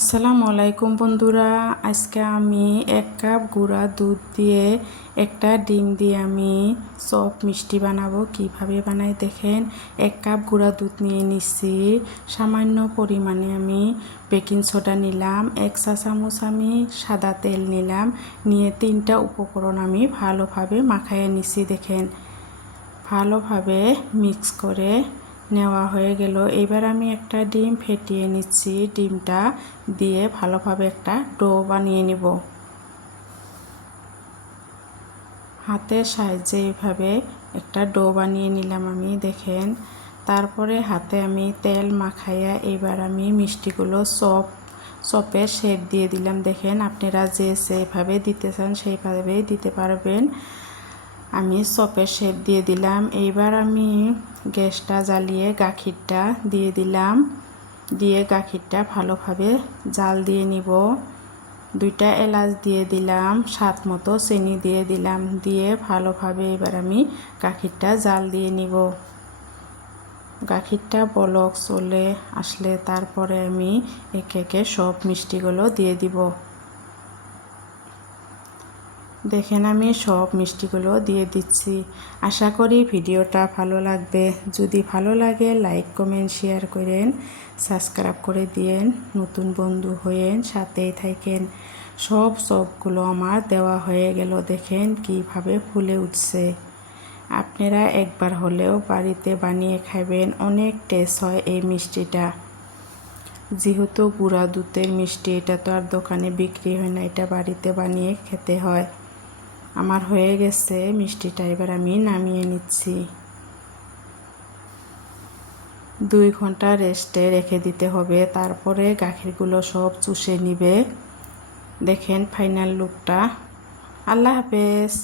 আসসালামু আলাইকুম বন্ধুরা, আজকে আমি 1 কাপ গুঁড়া দুধ দিয়ে একটা ডিম দিয়ে আমি চপ মিষ্টি বানাবো। কিভাবে বানাই দেখেন। 1 কাপ গুঁড়া দুধ নিয়ে নিচ্ছি, সামান্য পরিমাণে আমি বেকিং সোডা নিলাম, 1 চা চামচ আমি সাদা তেল নিলাম, নিয়ে 3টা উপকরণ আমি ভালোভাবে মাখাইয়ে নিচ্ছি। দেখেন ভালোভাবে মিক্স করে নেওয়া হয়ে গেল। এবার আমি একটা ডিম ফেটিয়ে নিচ্ছি, ডিমটা দিয়ে ভালোভাবে একটা ডো বানিয়ে নিব। হাতের সাহায্যে এইভাবে একটা ডো বানিয়ে নিলাম আমি। দেখেন তারপরে হাতে আমি তেল মাখাইয়া এবার আমি মিষ্টিগুলো চপের শেপ দিয়ে দিলাম। দেখেন আপনারা যেভাবে দিতে চান সেইভাবেই দিতে পারবেন। আমি চপের শেপ দিয়ে দিলাম। এইবার আমি গ্যাসটা জ্বালিয়ে গাখিরটা দিয়ে দিলাম, দিয়ে গাখিরটা ভালোভাবে জাল দিয়ে নিব। 2টা এলাচ দিয়ে দিলাম, স্বাদ মতো চিনি দিয়ে দিলাম, দিয়ে ভালোভাবে এবার আমি গাখিরটা জাল দিয়ে নিব। গাখিরটা বলক চলে আসলে তারপরে আমি একে একে সব মিষ্টিগুলো দিয়ে দিব। দেখেন আমি সব মিষ্টিগুলো দিয়ে দিচ্ছি। আশা করি ভিডিওটা ভালো লাগবে। যদি ভালো লাগে লাইক কমেন্ট শেয়ার করেন, সাবস্ক্রাইব করে দিয়েন, নতুন বন্ধু হয়েন, সাথেই থাকেন। সবগুলো আমার দেওয়া হয়ে গেল। দেখেন কিভাবে ফুলে উঠছে। আপনারা একবার হলেও বাড়িতে বানিয়ে খাবেন, অনেক টেস্ট হয় এই মিষ্টিটা। যেহেতু গুঁড়া দুধের মিষ্টি, এটা তো আর দোকানে বিক্রি হয় না, এটা বাড়িতে বানিয়ে খেতে হয়। আমার হয়ে গেছে মিষ্টিটা, এবার আমি নামিয়ে নিচ্ছি। 2 ঘন্টা রেস্টে রেখে দিতে হবে, তারপরে গাখিরগুলো সব চুষে নিবে। দেখেন ফাইনাল লুকটা। আল্লাহ হাফেজ।